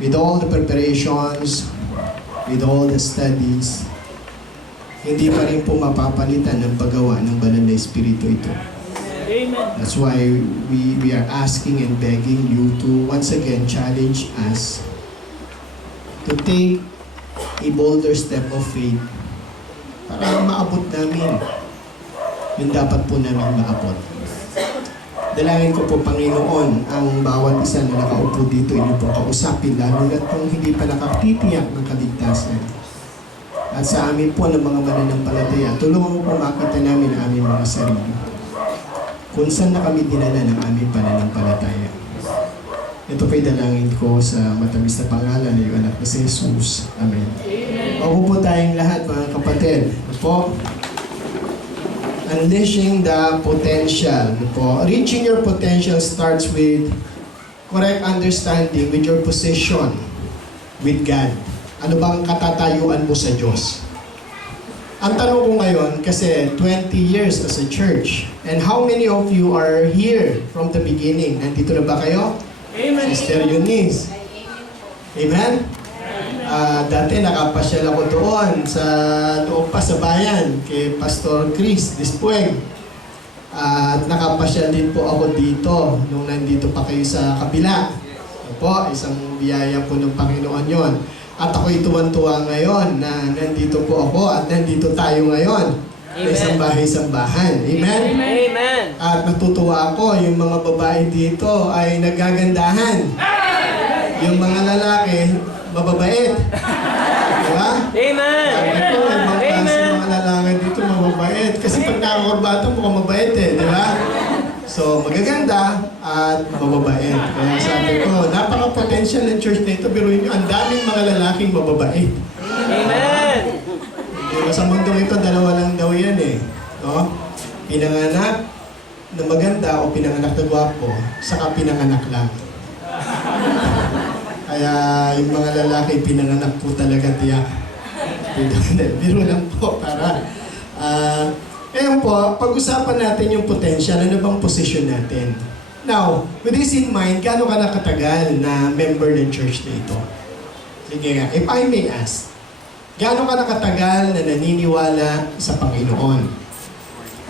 with all the preparations, with all the studies, hindi pa rin po mapapalitan ng paggawa ng banal na Espiritu ito. Amen. That's why we are asking and begging you to once again challenge us to take a bolder step of faith para maabot namin yung dapat po namin maabot. Dalangin ko po, Panginoon, ang bawat isa na nakaupo dito, inyo po kausapin, lalo na kung hindi pa nakatitiyak ng kaligtasan. At sa amin po ng mga mananampalataya, tulungan mo po makita namin ang aming mga sarili. Kung saan na kami dinala ng aming pananampalataya. Ito po'y dalangin ko sa matamis na pangalan ng iyong anak na si Jesus. Amen. Maupo po tayong lahat, mga kapatid. Ito po. Unleashing the potential. Ito po. Reaching your potential starts with correct understanding with your position with God. Ano bang katatayuan mo sa Diyos? Ang tanong ko ngayon, kasi 20 years as a church, and how many of you are here from the beginning? Nandito na ba kayo? Amen. Sister Eunice. Amen? Dati nakapasyal ako doon sa doon pa sa bayan kay Pastor Chris Dispueg. At nakapasyal din po ako dito nung nandito pa kayo sa kabila. Po, isang biyaya po ng Panginoon yon. At ako'y tuwan-tuwa ngayon na nandito po ako at nandito tayo ngayon. Amen. Isang bahay-sambahan. Amen? Amen. At natutuwa ako, yung mga babae dito ay nagagandahan. Yung mga lalaki, mababait. Diba? Amen. Ito, yung mga klase mga lalaki dito, mababait. Kasi pag nakakurbata, mukhang mabait eh. Diba? So, magaganda at mababait. Kaya sabi ko, napaka-potential ng church na ito. Biruin nyo, ang daming mga lalaking mababait. Amen. Diba, sa mundong ito, dalawa lang daw yan eh. No? Pinanganak na maganda o pinanganak na gwapo, saka pinanganak lang. Kaya yung mga lalaki, pinanganak po talaga tiyak. Biro lang po para... Ngayon po, pag-usapan natin yung potential, ano bang position natin? Now, with this in mind, gaano ka nakatagal na member ng church na ito? Sige nga, if I may ask, gaano ka nakatagal na naniniwala sa Panginoon?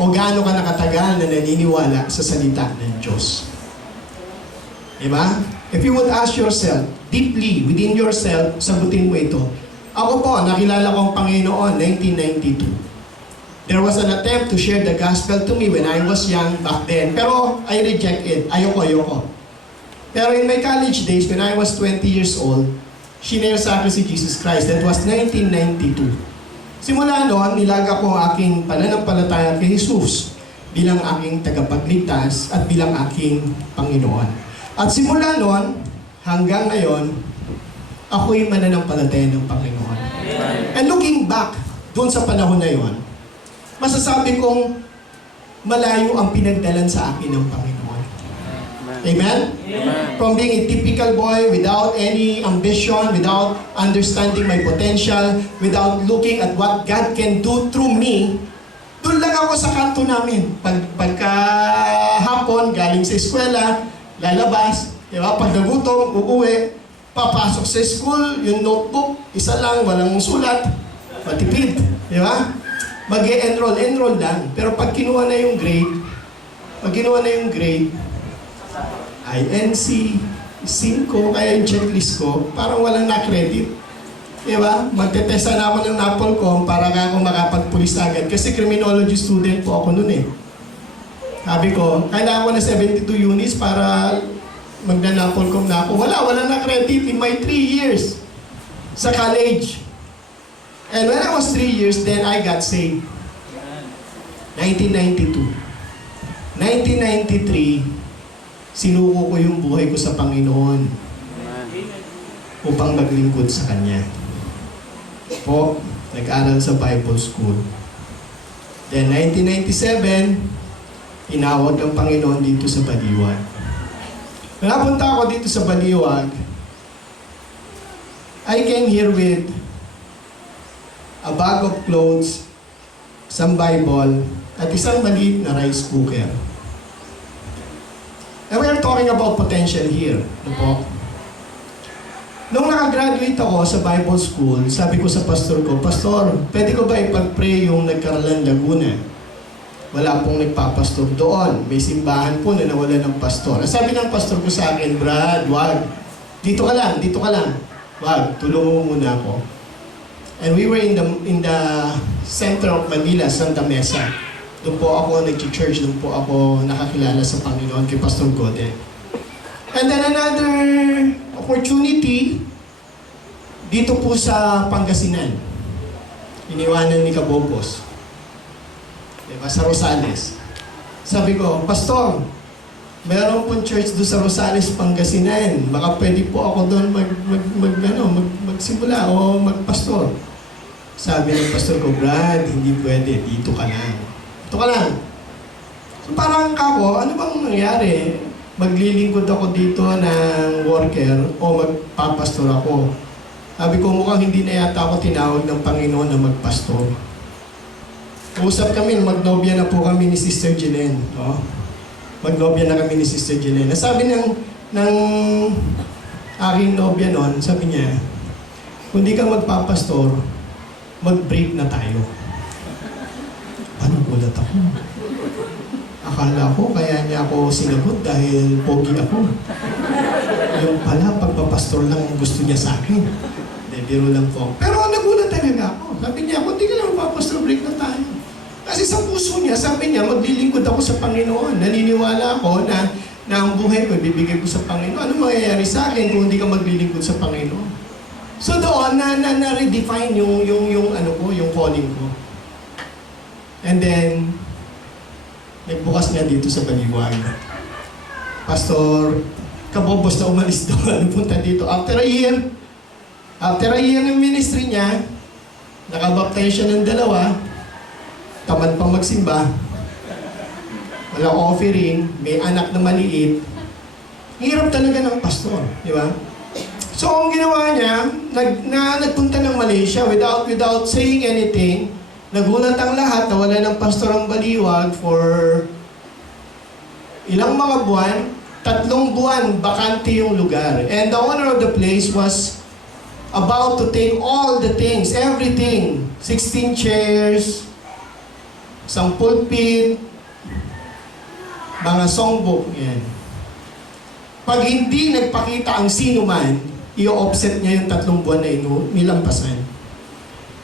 O gaano ka nakatagal na naniniwala sa salita ng Diyos? Diba? If you would ask yourself, deeply within yourself, sagutin mo ito. Ako po, nakilala ko ang Panginoon 1992. There was an attempt to share the gospel to me when I was young back then. Pero I reject it. Ayoko. Pero in my college days, when I was 20 years old, shinare sa akin si Jesus Christ. That was 1992. Simula noon, nilaga ko ang aking pananampalataya kay Jesus bilang aking tagapagligtas at bilang aking Panginoon. At simula noon, hanggang ngayon, ako'y mananampalataya ng Panginoon. And looking back, doon sa panahon na yon, masasabi kong malayo ang pinagdalan sa akin ng Panginoon. Amen? Amen. From being a typical boy without any ambition, without understanding my potential, without looking at what God can do through me, doon lang ako sa kanto namin. Pagka hapon, galing sa eskwela, lalabas, diba? Pag nagutom, uuwi, papasok sa school, yung notebook, isa lang, walang sulat, matipid, diba? Mag-enroll lang. Pero pag kinuha na yung grade, INC, 5, kaya yung checklist ko, parang walang na-credit. Diba? Magtetesta na ako ng NAPOLCOM para ka akong makapag-pulis agad. Kasi criminology student po ako noon eh. Sabi ko, kailangan ko na 72 units para magna-NAPOLCOM na ako. Walang na-credit in my 3 years sa college. And when I was 3 years, then I got saved. 1992. 1993, sinuko ko yung buhay ko sa Panginoon upang maglingkod sa Kanya. Po, nag-aral sa Bible School. Then 1997, inawag ng Panginoon dito sa Baliwag. Napunta ako dito sa Baliwag, I came here with a bag of clothes, isang Bible, at isang maliit na rice cooker. And we are talking about potential here. Ano po? Noong nakagraduate ako sa Bible School, sabi ko sa pastor ko, Pastor, pwede ko ba ipag-pray yung nagkaralan Laguna? Wala pong nagpapastor doon. May simbahan po na nawala ng pastor. Sabi ng pastor ko sa akin, Brad, wag. Dito ka lang. Wag, tulungan mo muna ako. And we were in the center of Manila, Santa Mesa. Doon po ako nag-church, doon po ako nakakilala sa Panginoon kay Pastor Gode. And then another opportunity, dito po sa Pangasinan. Iniwanan ni Kabobos. Diba? Sa Rosales. Sabi ko, Pastor, meron pong church doon sa Rosales, Pangasinan. Baka pwede po ako doon magsimula o magpastor. Sabi ng pastor ko, Brad, hindi pwede. Dito ka lang. So parang kako, ano bang nangyari? Maglilingkod ako dito ng worker o magpapastor ako. Sabi ko, mukhang hindi na yata ako tinawag ng Panginoon na magpastor. Usap kami, magnobya na po kami ni Sister Jelen. No? Magnobya na kami ni Sister Jelen. Nasabi ng aking nobya noon, sabi niya, kung di ka magpapastor, mag-break na tayo. Ano, gulat ako. Akala ko, kaya niya ako sinagot dahil pogi ako. Yung pala, pagpapastor lang ang gusto niya sa akin. Biro lang po. Pero nagulat talaga ako. Sabi niya, kung di ka lang magpapastor, break na tayo. Kasi sa puso niya, sabi niya, maglilingkod ako sa Panginoon. Naniniwala ako na ang buhay ko, ibibigay ko sa Panginoon. Ano mangyayari sa akin kung hindi ka maglilingkod sa Panginoon? So doon, na-redefine yung calling ko. And then, nagbukas niya dito sa Baliwag. Pastor, Kabobos na umalis doon, punta dito. After a year ng ministry niya, nakabaptize siya ng 2, tamad pang magsimba, walang offering, may anak na maliit. Hirap talaga ng pastor, di ba? So, ang ginawa niya, nagpunta ng Malaysia without saying anything. Nagulat ang lahat na wala ng pastor ang Baliwag for ilang mga buwan, 3 buwan, bakante yung lugar. And the owner of the place was about to take all the things, everything. 16 chairs, isang pulpit, mga songbook, yan. Pag hindi nagpakita ang sino man, i-offset niya yung 3 buwan na nilampasan.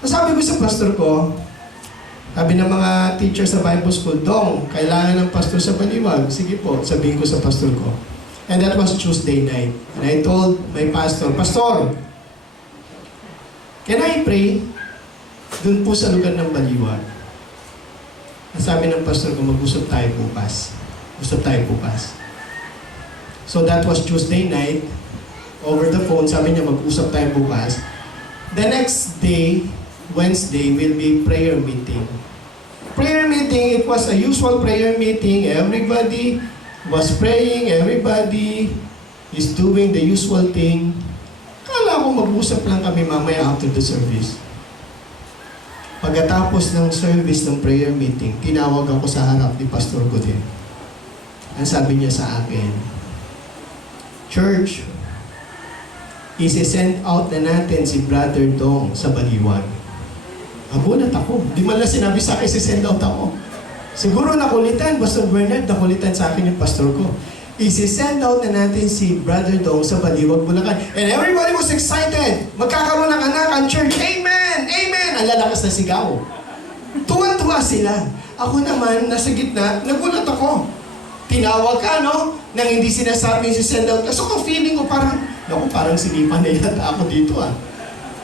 Sabi ko sa pastor ko, sabi ng mga teacher sa Bible School, Dong, kailangan ng pastor sa Baliwag. Sige po, sabihin ko sa pastor ko. And that was Tuesday night. And I told my pastor, Pastor, can I pray? Doon po sa lugar ng Baliwag. Sabi ng pastor ko, mag-usap tayo bukas. Usap tayo bukas. So that was Tuesday night. Over the phone, sabi niya, mag-usap tayo bukas. The next day, Wednesday, will be prayer meeting. Prayer meeting, it was a usual prayer meeting. Everybody was praying. Everybody is doing the usual thing. Kala ko mag-usap lang kami mamaya after the service. Pagkatapos ng service ng prayer meeting, tinawag ako sa harap ni Pastor Godin. Ang sabi niya sa akin, Church, isi-send out na natin si Brother Dong sa Baliwag. Nagulat ako. Di man lang sinabi sa akin, isi-send out ako. Siguro nakulitan, Pastor Bernard, nakulitan sa akin yung pastor ko. Isi-send out na natin si Brother Dong sa Baliwag, Bulacan. And everybody was excited. Magkakaroon ng anak ang church. Amen! Amen! Ang lalakas na sigaw. Tuwan-tuwa sila. Ako naman, nasa gitna, nagulat ako. Tinawag ka, no? Nang hindi sinasabing si-send out ka. So, kung feeling ko parang sinipan na yata ako dito, ah.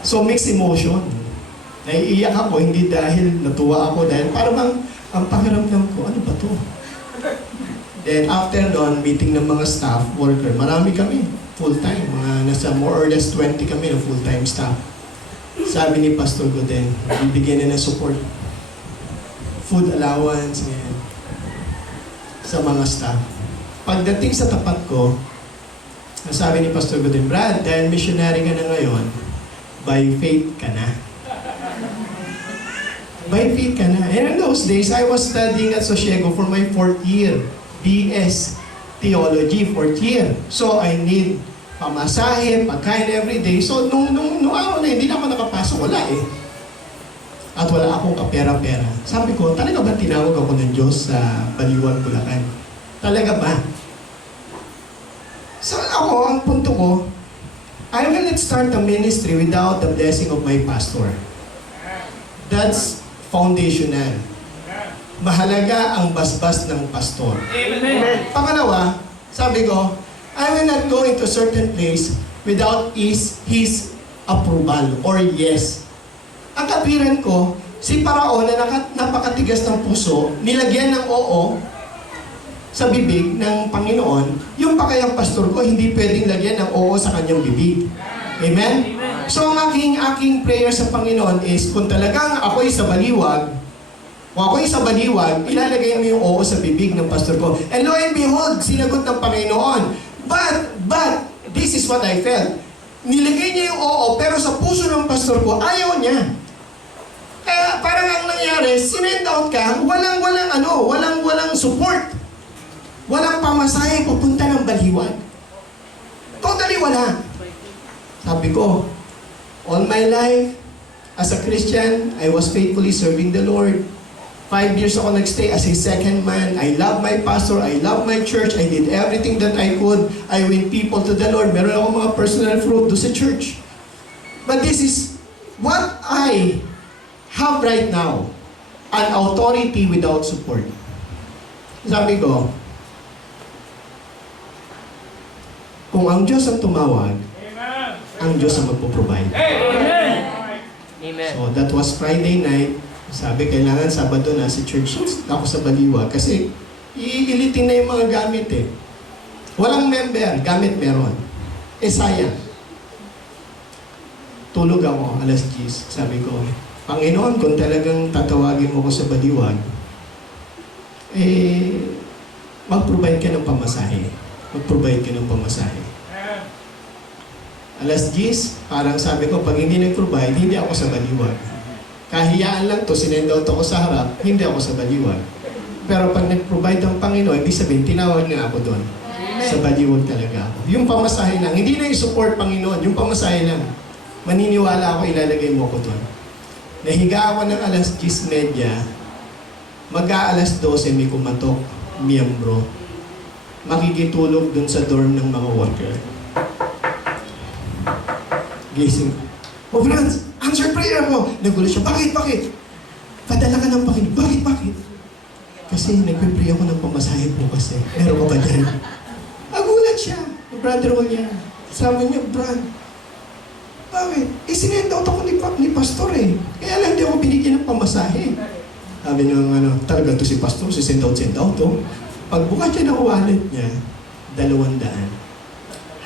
So, mixed emotion. Naiiyak ako, hindi dahil natuwa ako, dahil parang ang pakiramdam ko, ano ba to? Then after noon, meeting ng mga staff, worker, marami kami, full-time, mga nasa more or less 20 kami na full-time staff. Sabi ni Pastor Godin, bibigyan na ng support, food allowance, and sa mga staff. Pagdating sa tapat ko, sabi ni Pastor Godin, Brad, dahil missionary ka na ngayon, by faith ka na. By faith ka na. And in those days, I was studying at Sosiego for my 4th year. BS Theology, 4th year. So, I need pamasahe, pagkain everyday. So, nung araw na hindi na ako nakapasok, wala eh. At wala akong kapera-pera. Sabi ko, talaga ba tinawag ako ng Diyos sa Baliwag, Bulacan? Talaga ba? So ako, ang punto ko, I will not start a ministry without the blessing of my pastor. That's foundational. Mahalaga ang basbas ng pastor. Amen. Pangalawa, sabi ko, I will not go into a certain place without his approval or yes. Ang katwiran ko, si Paraon na napakatigas ng puso, nilagyan ng oo sa bibig ng Panginoon, yung pakayang pastor ko, hindi pwedeng lagyan ng oo sa kanyang bibig. Amen? So ang aking prayer sa Panginoon is, kung talagang ako'y sa baliwag, kung ako'y sa baliwag, ilalagay mo yung oo sa bibig ng pastor ko. And lo and behold, sinagot ng Panginoon. But, this is what I felt. Nilagay niya yung oo, pero sa puso ng pastor ko, ayaw niya. Kaya parang ang nangyari, sinend out ka, walang support. Walang pamasahe pupunta ng baliwag. Totally wala. Sabi ko, all my life, as a Christian, I was faithfully serving the Lord. 5 years ako nagstay as a second man. I love my pastor, I love my church, I did everything that I could. I win people to the Lord. Meron ako mga personal fruit do sa church. But this is what I have right now. An authority without support. Sabi ko, kung ang Diyos ang tumawag, ang Diyos ang magpo-provide. Amen. So that was Friday night. Sabi, kailangan Sabado na si church. Ako sa baliwag. Kasi iilitin na yung mga gamit eh. Walang member, gamit meron. Sayang. Tulog ako, alas 10. Sabi ko, Panginoon, kung talagang tatawagin mo ko sa baliwag, mag-provide ka ng pamasahe. Mag-provide ka ng pamasahe. Alas 10, parang sabi ko, pag hindi nag-provide, hindi ako sa baliwag. Kahiyaan lang to, sinend out ako sa harap, hindi ako sa baliwag. Pero pag nag-provide ang Panginoon, ibig sabihin, tinawag niya ako doon. Sa baliwag talaga ako. Yung pamasahe lang, hindi na yung support Panginoon, yung pamasahe lang. Maniniwala ako, ilalagay mo ako doon. Nahiga ako ng alas 10:30, mag-aalas 12, may kumatok, miyembro. Makikitulog dun sa dorm ng mga worker. Gising. Oh, Franz, answer prayer mo. Nagulat siya. Bakit? Padala ka ng Panginoon. Bakit? Kasi nagpipray ako ng pamasahe po kasi. Meron ka ba dyan? Nagulat siya. Brother ko niya. Sabi niya, Brad, bakit? Sinend out ako ni pastor eh. Kaya lang di ako binigyan ng pamasahe. Sabi niya, talaga to si pastor, send out oh. Pagbuka siya ng wallet niya, 200.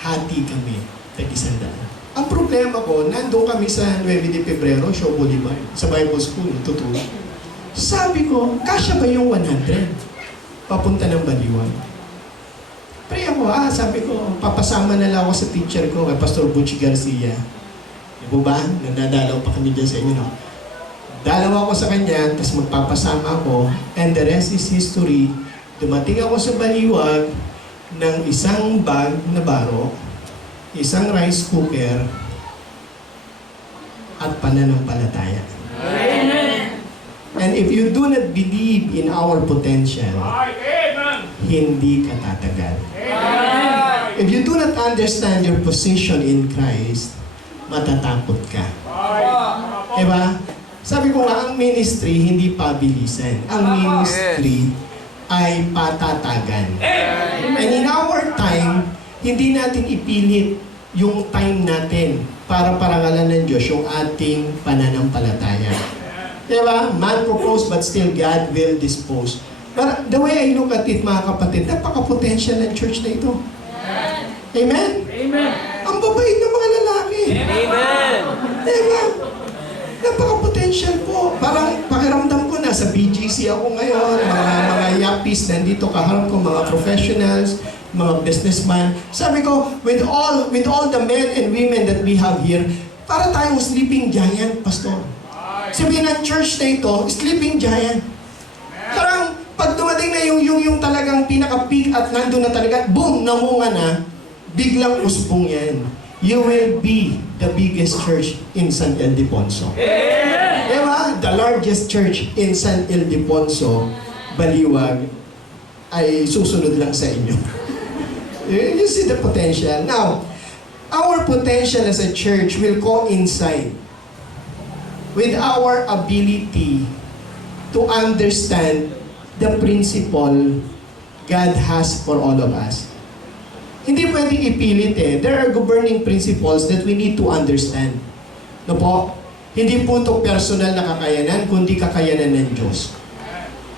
Hati kami, tag-100. Ang problema ko, nandun kami sa 9 de Pebrero, Show Boulevard, sa Bible School, tutulog. Sabi ko, kasya ba yung 100? Papunta ng baliwag. Pray ako, sabi ko, papasama na lang ako sa teacher ko, kay Pastor Butch Garcia. Diba ba? Nadalaw pa kami dyan sa inyo, no? Dalaw ako sa kanya, tapos magpapasama ako, and the rest is history. Dumating ako sa baliwag ng isang bag na baro, isang rice cooker, at pananampalataya. Amen. And if you do not believe in our potential, hindi ka tatagal. If you do not understand your position in Christ, matatakot ka. Diba? Sabi ko nga, ang ministry hindi pabilisan. Ang ministry ay patatagan. And in our time, hindi natin ipilit yung time natin para parangalan ng Diyos yung ating pananampalataya. Diba? Man proposed but still God will dispose. But the way I look at it, mga kapatid, napaka-potential ng church na ito. Amen? Amen. Ang babait ng mga lalaki. Amen. Diba? Napaka-potential po. Parang pakiramdam ko, nasa BGC ako ngayon, mga yapis, nandito kaharap ko, mga professionals, mga businessman. Sabi ko, with all the men and women that we have here, para tayong sleeping giant, Pastor. Sabihin ng church na ito, sleeping giant. Parang pag dumating na yung talagang pinaka-peak at nandun na talaga, boom, namunga na, biglang usbong yan. You will be the biggest church in San Ildefonso. Diba? The largest church in San Ildefonso, Baliwag, ay susunod lang sa inyo. You see the potential. Now, our potential as a church will coincide with our ability to understand the principle God has for all of us. Hindi pwedeng ipilit eh. There are governing principles that we need to understand. No po? Hindi po ito personal na kakayanan, kundi kakayanan ng Diyos.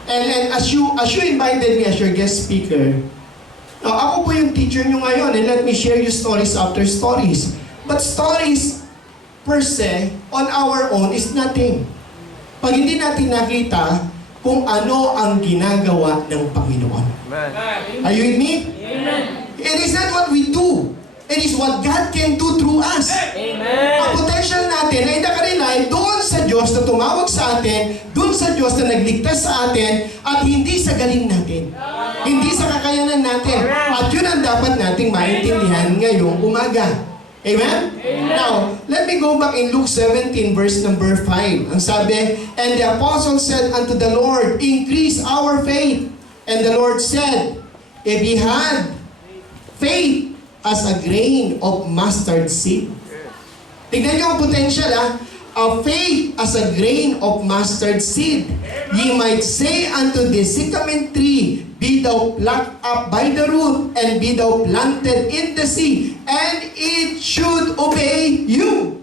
And as you invited me as your guest speaker, ako po yung teacher nyo ngayon, and let me share you stories after stories. But stories per se, on our own, is nothing. Pag hindi natin nakita kung ano ang ginagawa ng Panginoon. Are you with me? Amen. It is not what we do. It is what God can do through us. Amen. Ang potential natin ay nakarely doon sa Diyos na tumawag sa atin, doon sa Diyos na nagligtas sa atin, at hindi sa galing natin. Hindi sa kakayanan natin. At yun ang dapat nating maintindihan ngayong umaga. Amen? Now, let me go back in Luke 17, verse number 5. Ang sabi, and the apostle said unto the Lord, increase our faith. And the Lord said, if ye had faith as a grain of mustard seed. Tignan niyo ang potential a faith as a grain of mustard seed. Ye might say unto this sycamore tree, be thou plucked up by the root, and be thou planted in the sea, and it should obey you.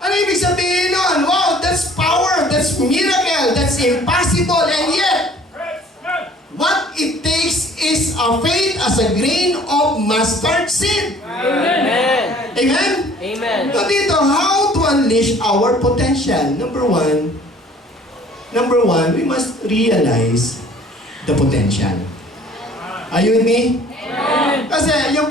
Ano ibig sabihin nun? Wow, that's power, that's miracle, that's impossible, and yet, what it takes is a faith as a grain of mustard seed. Amen. Amen? Amen. So dito, how to unleash our potential? Number one, we must realize the potential. Are you with me? Amen. Kasi yung